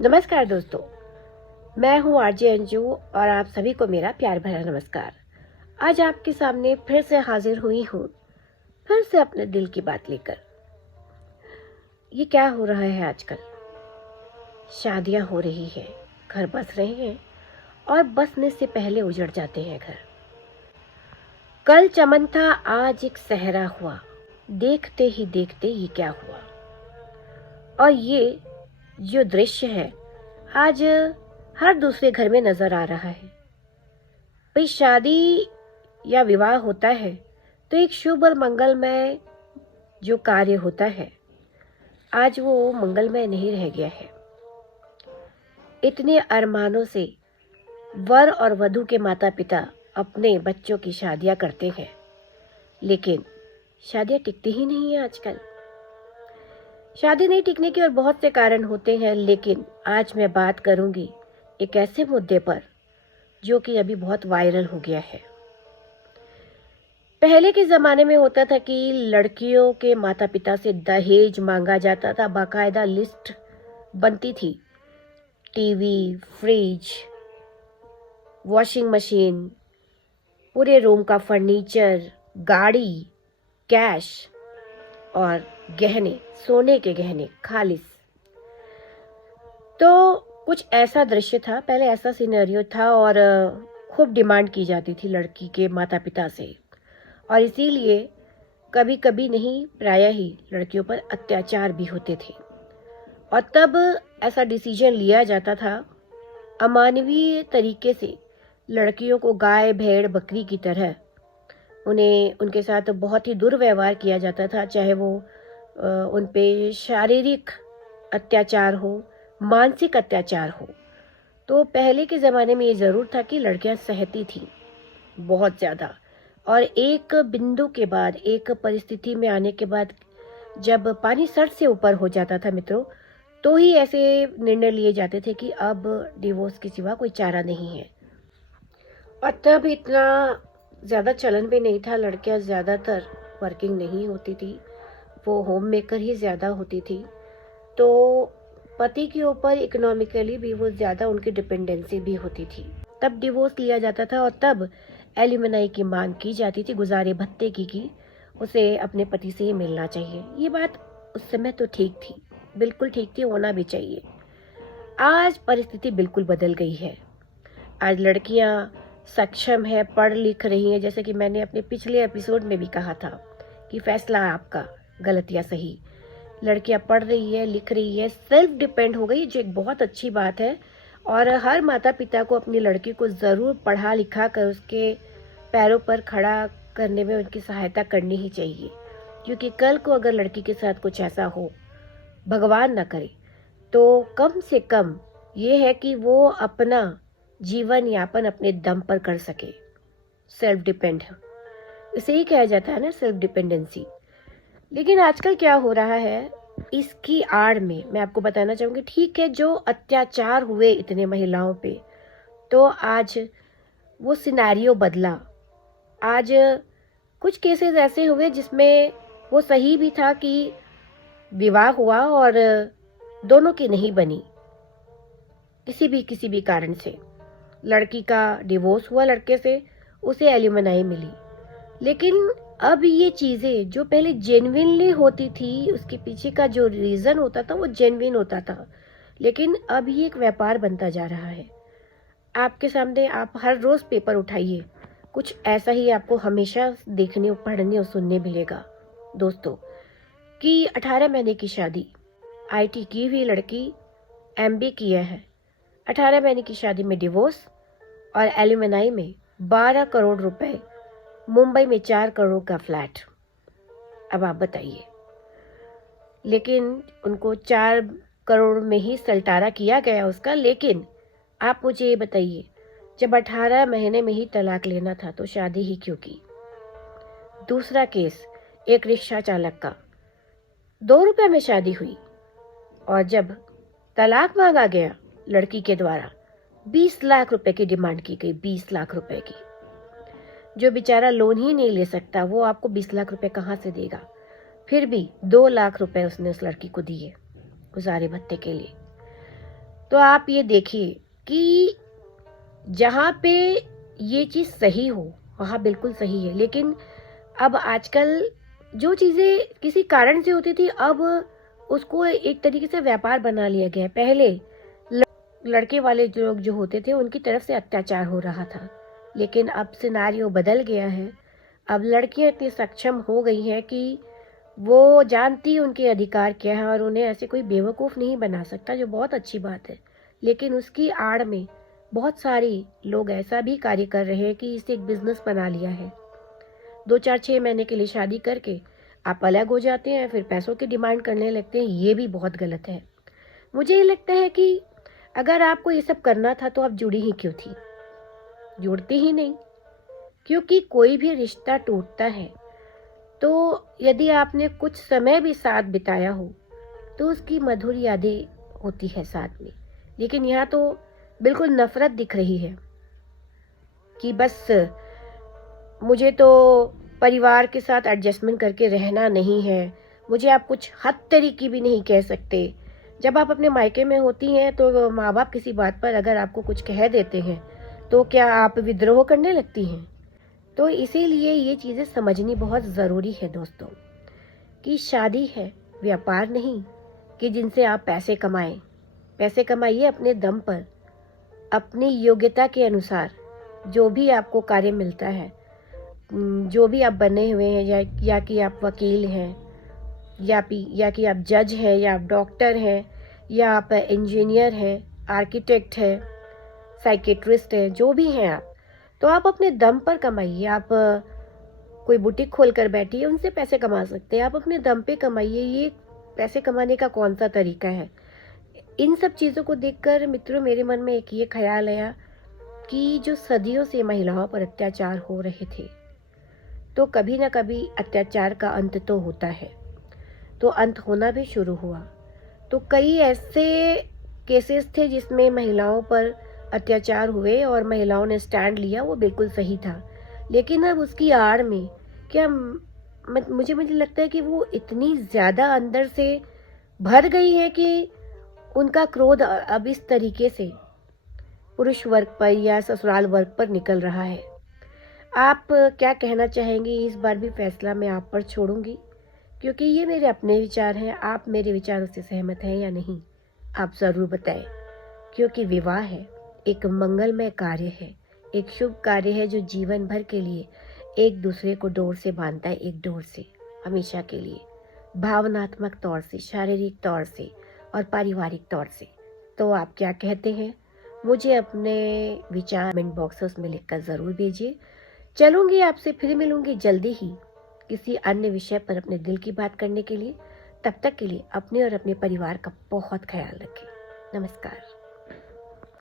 नमस्कार दोस्तों, मैं हूँ आरजे अंजू और आप सभी को मेरा प्यार भरा नमस्कार। आज आपके सामने फिर से हाजिर हुई हूँ, फिर से अपने दिल की बात लेकर। ये क्या हो रहा है आजकल? शादियाँ हो रही हैं, घर बस रहे हैं और बसने से पहले उजड़ जाते हैं घर। कल चमन था, आज एक सहरा हुआ, देखते ही देखते ये क्या हुआ। और ये जो दृश्य है आज हर दूसरे घर में नजर आ रहा है। भाई, शादी या विवाह होता है तो एक शुभ और मंगलमय जो कार्य होता है, आज वो मंगलमय नहीं रह गया है। इतने अरमानों से वर और वधू के माता पिता अपने बच्चों की शादियां करते हैं, लेकिन शादियां टिकती ही नहीं है आजकल। शादी नहीं टिकने के और बहुत से कारण होते हैं, लेकिन आज मैं बात करूंगी एक ऐसे मुद्दे पर जो कि अभी बहुत वायरल हो गया है। पहले के ज़माने में होता था कि लड़कियों के माता पिता से दहेज मांगा जाता था, बाकायदा लिस्ट बनती थी। टीवी, फ्रिज, वॉशिंग मशीन, पूरे रूम का फर्नीचर, गाड़ी, कैश और गहने, सोने के गहने खालिस। तो कुछ ऐसा दृश्य था, पहले ऐसा सिनेरियो था और खूब डिमांड की जाती थी लड़की के माता पिता से। और इसीलिए कभी कभी नहीं, प्रायः ही लड़कियों पर अत्याचार भी होते थे। और तब ऐसा डिसीजन लिया जाता था, अमानवीय तरीके से लड़कियों को गाय भेड़ बकरी की तरह उन्हें उनके साथ बहुत ही दुर्व्यवहार किया जाता था, चाहे वो उन पे शारीरिक अत्याचार हो, मानसिक अत्याचार हो। तो पहले के ज़माने में ये ज़रूर था कि लड़कियां सहती थीं बहुत ज़्यादा। और एक बिंदु के बाद, एक परिस्थिति में आने के बाद, जब पानी सर से ऊपर हो जाता था मित्रों, तो ही ऐसे निर्णय लिए जाते थे कि अब डिवोर्स के सिवा कोई चारा नहीं है। और तब इतना ज़्यादा चलन भी नहीं था, लड़कियां ज़्यादातर वर्किंग नहीं होती थी, वो होम मेकर ही ज़्यादा होती थी। तो पति के ऊपर इकोनॉमिकली भी वो ज़्यादा उनकी डिपेंडेंसी भी होती थी। तब डिवोर्स लिया जाता था और तब एलिमनाई की मांग की जाती थी, गुजारे भत्ते की कि उसे अपने पति से ही मिलना चाहिए। ये बात उस समय तो ठीक थी, बिल्कुल ठीक थी, होना भी चाहिए। आज परिस्थिति बिल्कुल बदल गई है। आज लड़कियां सक्षम है, पढ़ लिख रही हैं, जैसे कि मैंने अपने पिछले एपिसोड में भी कहा था कि फैसला आपका, गलत या सही। लड़कियां पढ़ रही है, लिख रही है, सेल्फ डिपेंड हो गई, जो एक बहुत अच्छी बात है। और हर माता पिता को अपनी लड़की को ज़रूर पढ़ा लिखा कर उसके पैरों पर खड़ा करने में उनकी सहायता करनी ही चाहिए। क्योंकि कल को अगर लड़की के साथ कुछ ऐसा हो, भगवान ना करे, तो कम से कम ये है कि वो अपना जीवन यापन अपने दम पर कर सके। सेल्फ डिपेंड है, इसे ही कहा जाता है ना, सेल्फ डिपेंडेंसी। लेकिन आजकल क्या हो रहा है, इसकी आड़ में मैं आपको बताना चाहूँगी, ठीक है, जो अत्याचार हुए इतने महिलाओं पे, तो आज वो सिनेरियो बदला। आज कुछ केसेस ऐसे हुए जिसमें वो सही भी था कि विवाह हुआ और दोनों की नहीं बनी, किसी भी कारण से। लड़की का डिवोर्स हुआ लड़के से, उसे एलिमनाई मिली। लेकिन अब ये चीज़ें जो पहले जेन्युइनली होती थी, उसके पीछे का जो रीज़न होता था वो जेन्युइन होता था, लेकिन अब ये एक व्यापार बनता जा रहा है। आपके सामने, आप हर रोज़ पेपर उठाइए, कुछ ऐसा ही आपको हमेशा देखने, पढ़ने और सुनने मिलेगा दोस्तों, कि 18 महीने की शादी, आईटी की हुई लड़की, एमबी किया है, 18 महीने की शादी में डिवोर्स और एलिमनाई में 12 करोड़ रुपए, मुंबई में 4 करोड़ का फ्लैट। अब आप बताइए। लेकिन उनको 4 करोड़ में ही सलटारा किया गया उसका। लेकिन आप मुझे ये बताइए, जब 18 महीने में ही तलाक लेना था तो शादी ही क्यों की? दूसरा केस, एक रिक्शा चालक का, 2 रुपए में शादी हुई और जब तलाक मांगा गया लड़की के द्वारा, 20 लाख रुपए की डिमांड की गई, 20 लाख रुपए की। जो बेचारा लोन ही नहीं ले सकता, वो आपको 20 लाख रुपए कहाँ से देगा? फिर भी 2 लाख रुपए उसने उस लड़की को दिए गुजारे भत्ते के लिए। तो आप ये देखिए कि जहाँ पे ये चीज़ सही हो वहाँ बिल्कुल सही है, लेकिन अब आजकल जो चीज़ें किसी कारण से होती थी, अब उसको एक तरीके से व्यापार बना लिया गया है। पहले लड़के वाले जो लोग जो होते थे उनकी तरफ से अत्याचार हो रहा था, लेकिन अब सिनारियो बदल गया है। अब लड़कियां इतनी सक्षम हो गई हैं कि वो जानती उनके अधिकार क्या है और उन्हें ऐसे कोई बेवकूफ़ नहीं बना सकता, जो बहुत अच्छी बात है। लेकिन उसकी आड़ में बहुत सारे लोग ऐसा भी कार्य कर रहे हैं कि इसे एक बिजनेस बना लिया है। 2 4 6 महीने के लिए शादी करके आप अलग हो जाते हैं, फिर पैसों की डिमांड करने लगते हैं। ये भी बहुत गलत है। मुझे ये लगता है कि अगर आपको ये सब करना था तो आप जुड़ी ही क्यों थी? जुड़ती ही नहीं, क्योंकि कोई भी रिश्ता टूटता है तो यदि आपने कुछ समय भी साथ बिताया हो तो उसकी मधुर यादें होती है साथ में। लेकिन यहाँ तो बिल्कुल नफरत दिख रही है कि बस मुझे तो परिवार के साथ एडजस्टमेंट करके रहना नहीं है, मुझे आप कुछ हद तरीके भी नहीं कह सकते। जब आप अपने मायके में होती हैं तो माँ बाप किसी बात पर अगर आपको कुछ कह देते हैं तो क्या आप विद्रोह करने लगती हैं? तो इसीलिए ये चीज़ें समझनी बहुत ज़रूरी है दोस्तों, कि शादी है व्यापार नहीं कि जिनसे आप पैसे कमाएं। पैसे कमाइए अपने दम पर, अपनी योग्यता के अनुसार। जो भी आपको कार्य मिलता है, जो भी आप बने हुए हैं, या कि आप वकील हैं, या कि आप जज हैं, या आप डॉक्टर हैं, या आप इंजीनियर हैं, आर्किटेक्ट हैं, साइकेट्रिस्ट हैं, जो भी हैं आप, तो आप अपने दम पर कमाइए। आप कोई बुटीक खोल कर बैठिए, उनसे पैसे कमा सकते हैं। आप अपने दम पे कमाइए। ये पैसे कमाने का कौन सा तरीका है? इन सब चीज़ों को देखकर मित्रों मेरे मन में एक ये ख्याल आया कि जो सदियों से महिलाओं पर अत्याचार हो रहे थे, तो कभी ना कभी अत्याचार का अंत तो होता है। तो अंत होना भी शुरू हुआ। तो कई ऐसे केसेस थे जिसमें महिलाओं पर अत्याचार हुए और महिलाओं ने स्टैंड लिया, वो बिल्कुल सही था। लेकिन अब उसकी आड़ में क्या मुझे लगता है कि वो इतनी ज़्यादा अंदर से भर गई है कि उनका क्रोध अब इस तरीके से पुरुष वर्ग पर या ससुराल वर्ग पर निकल रहा है। आप क्या कहना चाहेंगे? इस बार भी फैसला मैं आप पर छोड़ूंगी, क्योंकि ये मेरे अपने विचार हैं। आप मेरे विचारों से सहमत हैं या नहीं, आप ज़रूर बताएं। क्योंकि विवाह है एक मंगलमय कार्य है, एक शुभ कार्य है जो जीवन भर के लिए एक दूसरे को डोर से बांधता है, एक डोर से हमेशा के लिए, भावनात्मक तौर से, शारीरिक तौर से और पारिवारिक तौर से। तो आप क्या कहते हैं? मुझे अपने विचार कमेंट बॉक्सेस में लिखकर ज़रूर भेजिए। चलूँगी, आपसे फिर मिलूँगी जल्दी ही किसी अन्य विषय पर अपने दिल की बात करने के लिए। तब तक के लिए अपने और अपने परिवार का बहुत ख्याल रखें। नमस्कार।